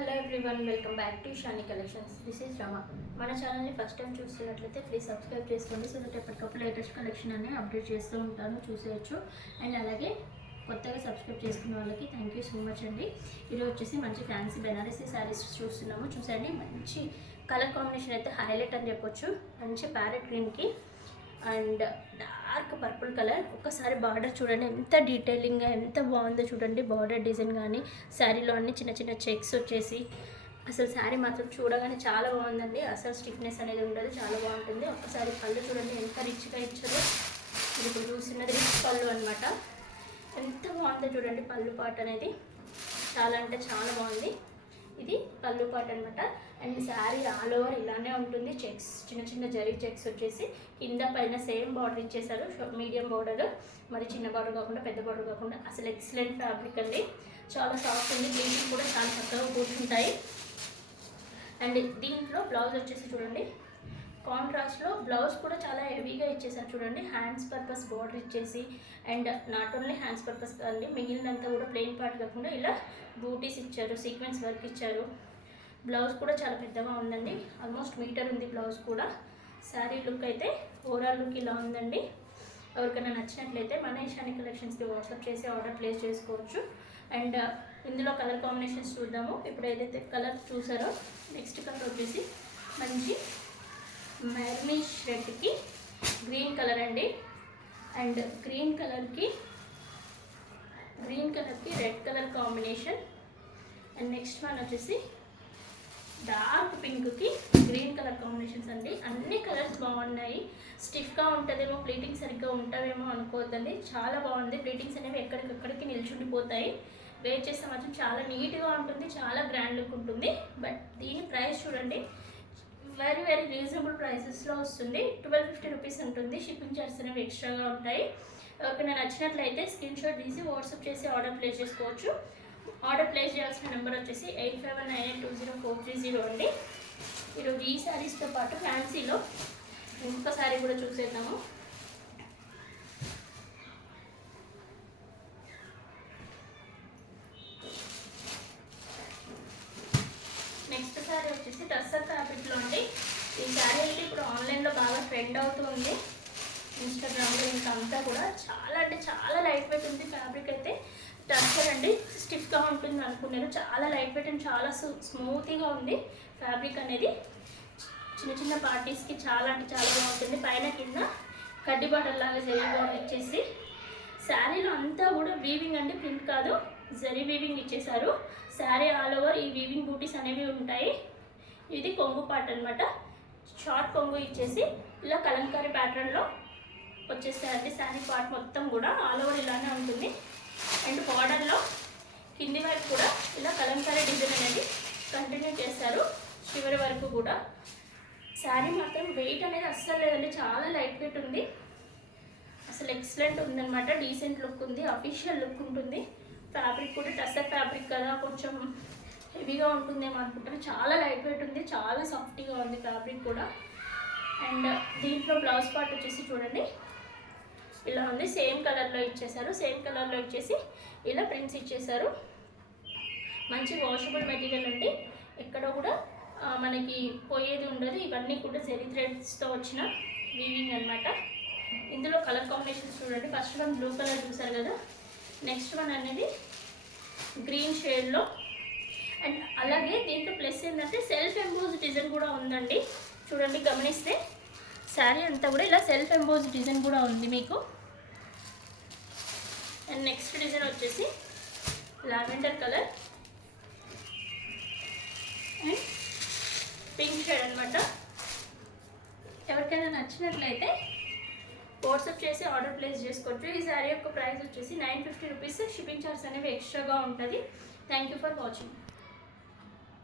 Hello everyone, welcome back to Shani collections. This is Rama. మన ఛానల్ని first time చూస్తున్నట్లయితే please subscribe చేసుకోండి. సో దట్ ఎప్పటికప్పుడు లేటెస్ట్ కలెక్షన్ అన్ని అప్డేట్ చేస్తూ ఉంటాను, చూసేయచ్చు. అండ్ అలాగే కొత్తగా సబ్స్క్రైబ్ చేసుకున్న వాళ్ళకి థ్యాంక్ యూ సో మచ్ అండి. ఈరోజు వచ్చేసి మంచి ఫ్యాన్సీ బెనారసీ శారీస్ చూస్తున్నాము. చూసండి, మంచి కలర్ కాంబినేషన్ అయితే హైలైట్ అని చెప్పొచ్చు. మంచి ప్యారెట్ గ్రీన్కి అండ్ డార్క్ పర్పుల్ కలర్. ఒక్కసారి బార్డర్ చూడండి, ఎంత డీటెయిలింగ్గా ఎంత బాగుందో చూడండి. బార్డర్ డిజైన్ కానీ శారీలో అన్ని చిన్న చిన్న చెక్స్ వచ్చేసి అసలు శారీ మాత్రం చూడగానే చాలా బాగుందండి. అసలు స్టిఫ్నెస్ అనేది ఉండదు, చాలా బాగుంటుంది. ఒక్కసారి పళ్ళు చూడండి ఎంత రిచ్గా ఇచ్చారో. మీరు ఇప్పుడు చూస్తున్నది రిచ్ పళ్ళు అనమాట. ఎంత బాగుందో చూడండి పళ్ళు పాట అనేది, చాలా అంటే చాలా బాగుంది. ఇది పళ్ళు పాట అనమాట. అండ్ శారీ ఆల్ ఓవర్ ఇలానే ఉంటుంది. చెక్స్ చిన్న చిన్న జరీ చెక్స్ వచ్చేసి కింద పైన సేమ్ బార్డర్ ఇచ్చేసారు. మీడియం బార్డర్, మరి చిన్న బార్డర్ కాకుండా పెద్ద బార్డర్ కాకుండా అసలు ఎక్సలెంట్ ఫ్యాబ్రిక్ అండి. చాలా సాఫ్ట్ ఉంది. బ్లీచింగ్ కూడా చాలా చక్కగా కూర్చుంటాయి. అండ్ దీంట్లో బ్లౌజ్ వచ్చేసి చూడండి, కాంట్రాస్ట్లో బ్లౌజ్ కూడా చాలా హెవీగా ఇచ్చేసారు చూడండి. హ్యాండ్స్ పర్పస్ బార్డర్ ఇచ్చేసి, and not only hands purpose కాదండి, మిగిలినంతా కూడా ప్లెయిన్ పార్ట్ కాకుండా ఇలా బూటీస్ ఇచ్చారు, సీక్వెన్స్ వర్క్ ఇచ్చారు. బ్లౌజ్ కూడా చాలా పెద్దగా ఉందండి, ఆల్మోస్ట్ మీటర్ ఉంది బ్లౌజ్ కూడా. శారీ లుక్ అయితే ఓవరాల్ లుక్ ఇలా ఉందండి. ఎవరికైనా నచ్చినట్లయితే మన షాని కలెక్షన్స్కి వాట్సాప్ చేసి ఆర్డర్ ప్లేస్ చేసుకోవచ్చు. అండ్ ఇందులో కలర్ కాంబినేషన్స్ చూద్దాము. ఇప్పుడు ఏదైతే కలర్ చూసారో నెక్స్ట్ కలర్ వచ్చేసి మంచి మెర్మిష్ రెడ్కి గ్రీన్ కలర్ అండి. అండ్ గ్రీన్ కలర్కి red colour combination. And next one వచ్చేసి డార్క్ పింక్కి గ్రీన్ కలర్ కాంబినేషన్స్ అండి. అన్ని కలర్స్ బాగున్నాయి. స్టిఫ్గా ఉంటుందేమో, ప్లీటింగ్ సరిగ్గా ఉంటుందేమో అనుకోవద్దండి, చాలా బాగుంది. ప్లీటింగ్స్ అనేవి ఎక్కడికక్కడికి నిల్చుండిపోతాయి. వేర్ చేస్తే మాత్రం చాలా నీట్గా ఉంటుంది, చాలా గ్రాండ్ లుక్ ఉంటుంది. బట్ దీని ప్రైస్ చూడండి, వెరీ వెరీ రీజనబుల్ ప్రైసెస్లో వస్తుంది. 1250 రూపీస్ ఉంటుంది. షిప్పింగ్ చార్జెస్ అనేవి ఎక్స్ట్రాగా ఉంటాయి. ఎవరికైనా నచ్చినట్లయితే స్క్రీన్ షాట్ తీసి వాట్సాప్ చేసి ఆర్డర్ ప్లేస్ చేసుకోవచ్చు. ఆర్డర్ ప్లేస్ చేయాల్సిన నెంబర్ వచ్చేసి 8519820430 అండి. ఈరోజు ఈ శారీస్తో పాటు ఫ్యాన్సీలో ఇంకొక శారీ కూడా చూసేద్దాము. నెక్స్ట్ శారీ వచ్చేసి టస్సర్ ఫ్యాబ్రిక్లో అండి. ఈ శారీ అయితే ఇప్పుడు ఆన్లైన్లో బాగా ట్రెండ్ అవుతుంది, ఇన్స్టాగ్రామ్లో ఇంకా అంతా కూడా. చాలా అంటే చాలా లైట్ వెయిట్ ఉంది ఫ్యాబ్రిక్ అయితే. టస్సర్ అండి, స్టిఫ్గా ఉంటుంది అనుకున్నారు, చాలా లైట్ వెయిట్ అండ్ చాలా స్మూత్గా ఉంది ఫ్యాబ్రిక్ అనేది. చిన్న చిన్న పార్టీస్కి చాలా అంటే చాలా బాగుంటుంది. పైన కింద కడ్డీ బార్డర్ లాగా జరీ బార్డర్ ఇచ్చేసి, శారీలో అంతా కూడా వీవింగ్ అండి, ప్రింట్ కాదు, జరీ వీవింగ్ ఇచ్చేసారు. శారీ ఆల్ ఓవర్ ఈ వీవింగ్ బూటీస్ అనేవి ఉంటాయి. ఇది కొంగు పార్ట్ అనమాట. షార్ట్ కొంగు ఇచ్చేసి ఇలా కలంకారీ ప్యాటర్న్లో వచ్చేస్తాయండి. శారీ పార్ట్ మొత్తం కూడా ఆల్ ఓవర్ ఇలానే ఉంటుంది. అండ్ బార్డర్లో కింది వైపు కూడా ఇలా కలంకారీ డిజైన్ అనేది కంటిన్యూ చేస్తారు చివరి వరకు కూడా. శారీ మాత్రం వెయిట్ అనేది అస్సలు లేదండి, చాలా లైట్ వెయిట్ ఉంది. అసలు ఎక్సలెంట్ ఉందన్నమాట. డీసెంట్ లుక్ ఉంది, అఫీషియల్ లుక్ ఉంటుంది. ఫ్యాబ్రిక్ కూడా టస్సర్ ఫ్యాబ్రిక్ కదా, కొంచెం హెవీగా ఉంటుందేమో అనుకుంటాను. చాలా లైట్ వెయిట్ ఉంది, చాలా సాఫ్ట్గా ఉంది ఫ్యాబ్రిక్ కూడా. అండ్ దీంట్లో బ్లౌజ్ పార్ట్ వచ్చేసి చూడండి ఇలా ఉంది. సేమ్ కలర్లో ఇచ్చేసారు, సేమ్ కలర్లో ఇచ్చేసి ఇలా ప్రింట్స్ ఇచ్చేసారు. మంచి వాషబుల్ మెటీరియల్ అండి, ఎక్కడ కూడా మనకి పోయేది ఉండదు. ఇవన్నీ కూడా జెరీ థ్రెడ్స్తో వచ్చిన వీవింగ్ అనమాట. ఇందులో కలర్ కాంబినేషన్స్ చూడండి. ఫస్ట్ వన్ బ్లూ కలర్ చూసారు కదా, నెక్స్ట్ వన్ అనేది గ్రీన్ షేడ్లో. అండ్ అలాగే దీంట్లో ప్లస్ ఏంటంటే సెల్ఫ్ ఎంబోజ్ డిజైన్ కూడా ఉందండి. చూడండి గమనిస్తే శారీ అంతా కూడా ఇలా సెల్ఫ్ ఎంబోజ్ డిజైన్ కూడా ఉంది మీకు. అండ్ నెక్స్ట్ డిజైన్ వచ్చేసి lavender colour and pink shade అనమాట. ఎవరికైనా నచ్చినట్లయితే వాట్సాప్ చేసి ఆర్డర్ ప్లేస్ చేసుకోవచ్చు. ఈ శారీ యొక్క ప్రైస్ వచ్చేసి 950 రూపీస్. షిప్పింగ్ చార్జ్ అనేవి ఎక్స్ట్రాగా ఉంటుంది. Thank you for watching.